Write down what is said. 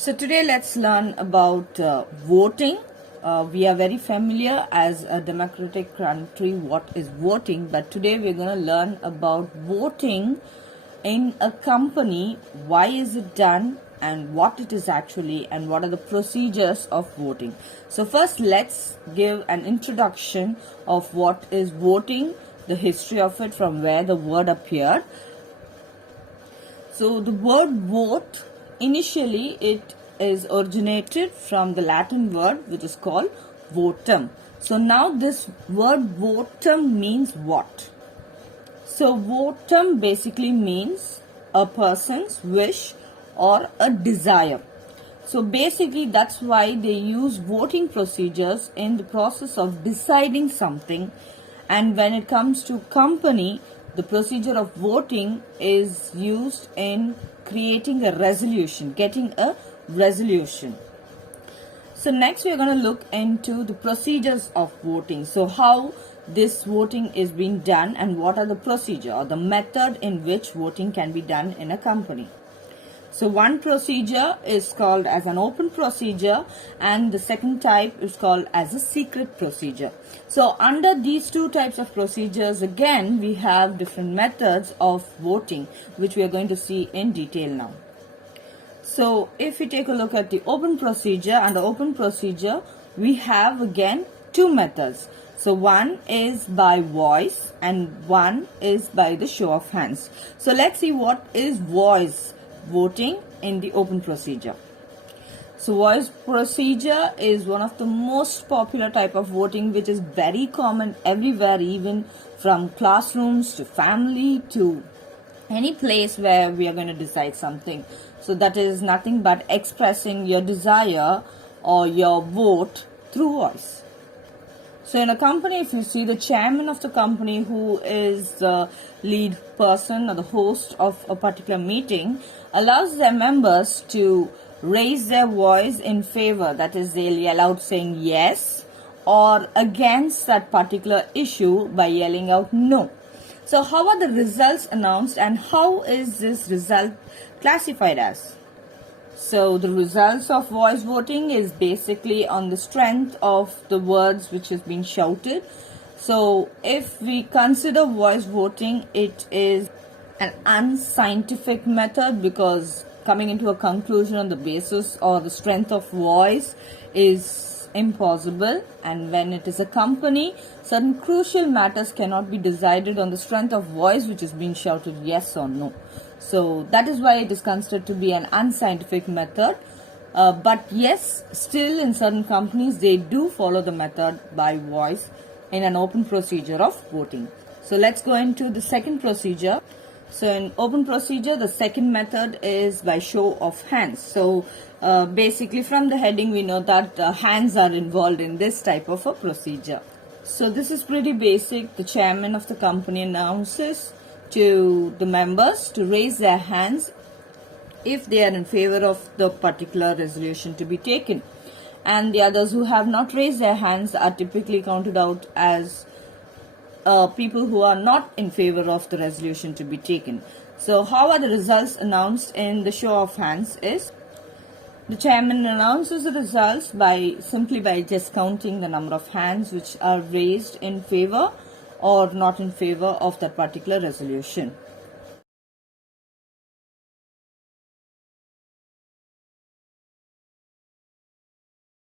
So today let's learn about voting. We are very familiar as a democratic country what is voting, but today we're going to learn about voting in a company, why is it done and what it is actually and what are the procedures of voting. So first let's give an introduction of what is voting, the history of it, from where the word appeared. So the word vote, initially it is originated from the Latin word which is called votum. So now this word votum means what? So votum basically means a person's wish or a desire. So basically that's why they use voting procedures in the process of deciding something. And when it comes to company, the procedure of voting is used in creating a resolution, getting a resolution. So next we are going to look into the procedures of voting. So how this voting is being done and what are the procedure or the method in which voting can be done in a company. So one procedure is called as an open procedure and the second type is called as a secret procedure. So under these two types of procedures, again we have different methods of voting which we are going to see in detail now. So if we take a look at the open procedure, under open procedure we have again two methods. So one is by voice and one is by the show of hands. So let's see what is voice voting in the open procedure. So voice procedure is one of the most popular type of voting which is very common everywhere, even from classrooms to family to any place where we are going to decide something. So that is nothing but expressing your desire or your vote through voice. So in a company, if you see the chairman of the company, who is the lead person or the host of a particular meeting, allows their members to raise their voice in favor, that is they'll yell out saying yes, or against that particular issue by yelling out no. So how are the results announced and how is this result classified as? So the results of voice voting is basically on the strength of the words which is being shouted. So if we consider voice voting, it is an unscientific method because coming into a conclusion on the basis or the strength of voice is impossible. And when it is a company, certain crucial matters cannot be decided on the strength of voice which is being shouted yes or no. So that is why it is considered to be an unscientific method. But yes, still in certain companies they do follow the method by voice in an open procedure of voting. So let's go into the second procedure. So in open procedure, the second method is by show of hands. So basically from the heading we know that hands are involved in this type of a procedure. So this is pretty basic. The chairman of the company announces to the members to raise their hands if they are in favor of the particular resolution to be taken. And the others who have not raised their hands are typically counted out as people who are not in favor of the resolution to be taken. So how are the results announced in the show of hands is the chairman announces the results by just counting the number of hands which are raised in favor or not in favor of that particular resolution.